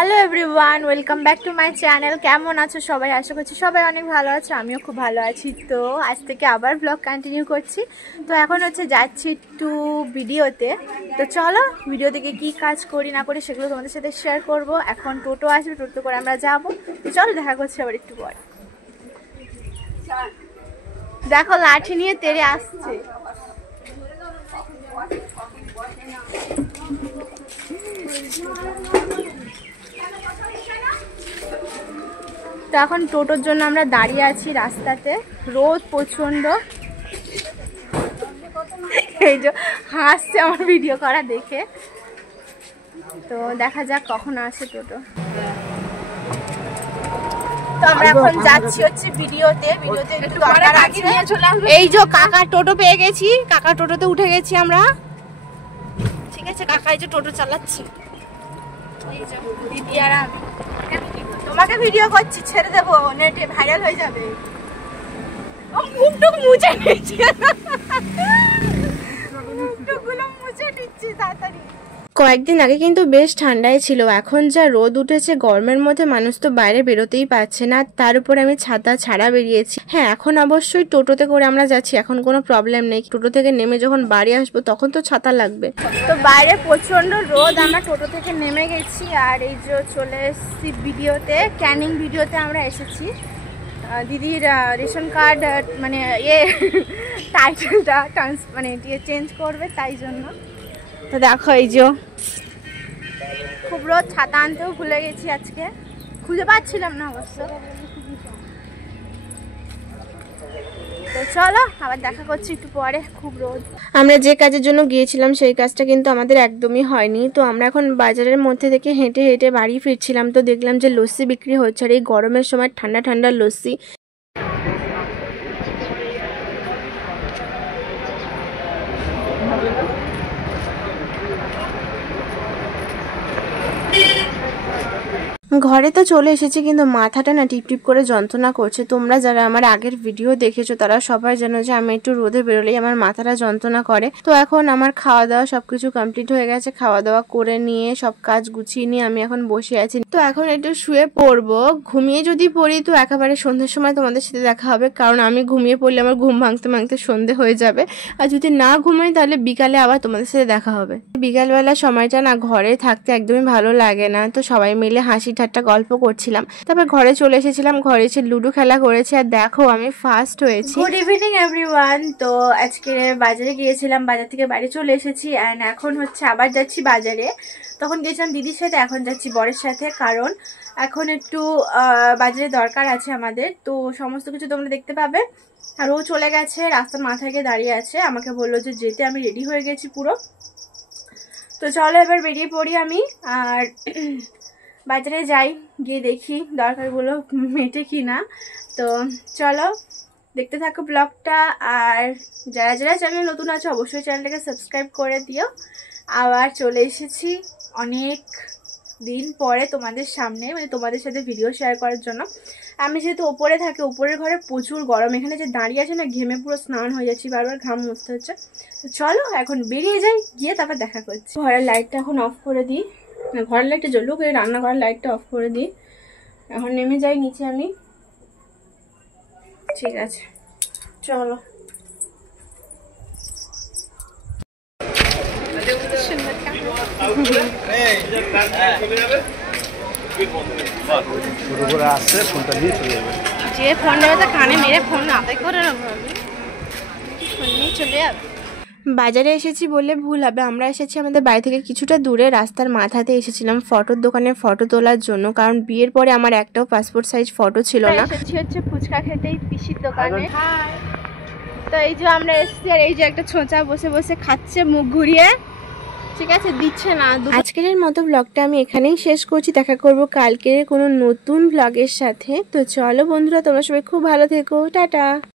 Hello everyone, welcome back to my channel. কেমন আছো সবাই? আশা করছি সবাই অনেক ভালো আছো, আমিও খুব ভালো আছি। তো আজ থেকে আবার ব্লগ কন্টিনিউ করছি। তো এখন যাচ্ছি একটু ভিডিওতে। তো চলো ভিডিও থেকে কী কাজ করি না করি সেগুলো তোমাদের সাথে শেয়ার করব। এখন টোটো আসবে, টোটো করে আমরা যাব। তো চলো দেখা করছি আবার একটু পরে। দেখো লাঠি নিয়ে তেড়ে আসছে। তো এখন টোটোর জন্য আমরা দাঁড়িয়ে আছি রাস্তাতে, রোদ প্রচন্ড। এই যে হাসছে আমার ভিডিও করা দেখে। তো দেখা যাক কখন আসে টোটো। তো আমরা এখন যাচ্ছি ভিডিওতে একটু দরকার আছে। এই যে কাকার টোটো পেয়ে গেছি, কাকার টোটোতে উঠে গেছি আমরা। ঠিক আছে, কাকা এই যে টোটো চালাচ্ছে। এই যে দিদি আর আমি তোমাকে ভিডিও করছি, ছেড়ে দেবো, নেটে ভাইরাল হয়ে যাবে। মুখটুক মুছে নিচ্ছি, মুখটুকগুলো মুছে নিচ্ছি তাড়াতাড়ি। কয়েকদিন আগে কিন্তু বেশ ঠান্ডাই ছিল, এখন যা রোদ উঠেছে গরমের মধ্যে মানুষ তো বাইরে বেরোতেই পারছে না। তার উপর আমি ছাতা ছাড়া বেরিয়েছি। হ্যাঁ, এখন অবশ্যই টোটোতে করে আমরা যাচ্ছি, এখন কোনো প্রবলেম নেই। টোটো থেকে নেমে যখন বাড়ি আসবো তখন তো ছাতা লাগবে। তো বাইরে প্রচন্ড রোদ, আমরা টোটো থেকে নেমে গেছি। আর এই যে চলে এসেছি ভিডিওতে, ক্যানিং ভিডিওতে আমরা এসেছি। দিদির রেশন কার্ড মানে টাইটেলটা মানে চেঞ্জ করবে, তাই জন্য। তো দেখো এই যে খুব রোদ, ছাতা আনতেও ভুলে গেছি আজকে, খুঁজে পাচ্ছিলাম না অবশ্য। তো চলো আবার দেখা করছি একটু পরে, খুব রোদ। আমরা যে কাজের জন্য গিয়েছিলাম সেই কাজটা কিন্তু আমাদের একদমই হয়নি। তো আমরা এখন বাজারের মধ্যে থেকে হেঁটে হেঁটে বাড়ি ফিরছিলাম। তো দেখলাম যে লস্যি বিক্রি হচ্ছে, আর এই গরমের সময় ঠান্ডা ঠান্ডা লস্যি। ঘরে তো চলে এসেছি, কিন্তু মাথাটা না টিপটিপ করে যন্ত্রণা করছে। তোমরা যারা আমার আগের ভিডিও দেখেছো তারা সবাই জানো যে আমি একটু রোদে বেরোলেই আমার মাথাটা যন্ত্রণা করে। তো এখন আমার খাওয়া দাওয়া সবকিছু কমপ্লিট হয়ে গেছে, খাওয়া দাওয়া করে নিয়ে সব কাজ গুছিয়ে নিয়ে আমি এখন বসে আছি। তো এখন একটু শুয়ে পড়বো। ঘুমিয়ে যদি পড়ি তো একেবারে সন্ধ্যের সময় তোমাদের সাথে দেখা হবে, কারণ আমি ঘুমিয়ে পড়লে আমার ঘুম ভাঙতে ভাঙতে সন্ধ্যে হয়ে যাবে। আর যদি না ঘুমাই তাহলে বিকালে আবার তোমাদের সাথে দেখা হবে। বিকালবেলা সময়টা না ঘরে থাকতে একদমই ভালো লাগে না। তো সবাই মিলে হাসি ঠাট্টা গল্প করছিলাম, তারপর ঘরে চলে এসেছিলাম। ঘরে এসে লুডো খেলা করেছি, আর দেখো আমি ফার্স্ট হয়েছি। Good evening everyone. তো আজকে বাজারে গিয়েছিলাম, বাজার থেকে বাড়ি চলে এসেছি। অ্যান্ড এখন আবার যাচ্ছি বাজারে। তখন গিয়েছিলাম দিদির সাথে, এখন যাচ্ছি বরের সাথে, কারণ এখন একটু বাজারে দরকার আছে আমাদের। তো সমস্ত কিছু তোমরা দেখতে পাবে। আর ও চলে গেছে, রাস্তার মাথায় গিয়ে দাঁড়িয়ে আছে, আমাকে বললো যে যেতে। আমি রেডি হয়ে গেছি পুরো। তো চলো এবার বেরিয়ে পড়ি আমি, আর বাজারে যাই, গিয়ে দেখি দরকারগুলো মেটে কি না। তো চলো দেখতে থাকো ব্লগটা। আর যারা যারা চ্যানেল নতুন আছে অবশ্যই চ্যানেলটাকে সাবস্ক্রাইব করে দিও। আবার চলে এসেছি অনেক দিন পরে তোমাদের সামনে, মানে তোমাদের সাথে ভিডিও শেয়ার করার জন্য। আমি যেহেতু ওপরে থাকি, ওপরের ঘরে প্রচুর গরম, এখানে যে দাঁড়িয়ে আছে না ঘেমে পুরো স্নান হয়ে যাচ্ছি, বারবার ঘাম মুছতে হচ্ছে। তো চলো এখন বেরিয়ে যাই, গিয়ে তারপর দেখা করছি। ঘরের লাইটটা এখন অফ করে দিই, ঘরের লাইটটা জ্বলুক, এই রান্নাঘরের লাইটটা অফ করে দিই। এখন নেমে যাই নিচে আমি। ঠিক আছে চলো। যে ফোন নেবে তো কানে মেরে ফোন আদায় করে নেবো, আমি ফোন নিয়ে চলে যাবে। বাজারে এসেছি বলে ভুল হবে, আমরা এসেছি আমাদের বাড়ি থেকে কিছুটা দূরে, রাস্তার মাথাতে এসেছিলাম ফটোর দোকানে ফটো তোলার জন্য, কারণ বিয়ের পরে আমার একটাও পাসপোর্ট সাইজ ফটো ছিল না। এসেছি ফুচকা খেতেই পিসির দোকানে। তো এই যে আমরা এসেছি, আর এই যে একটা ছোঁচা বসে বসে খাচ্ছে মুখ ঘুরিয়ে, ঠিক আছে, দিচ্ছে না। আজকের মতো ব্লগটা আমি এখানেই শেষ করছি, দেখা করব কালকের কোনো নতুন ব্লগের সাথে। তো চলো বন্ধুরা, তোমরা সবাই খুব ভালো থেকো, টাটা।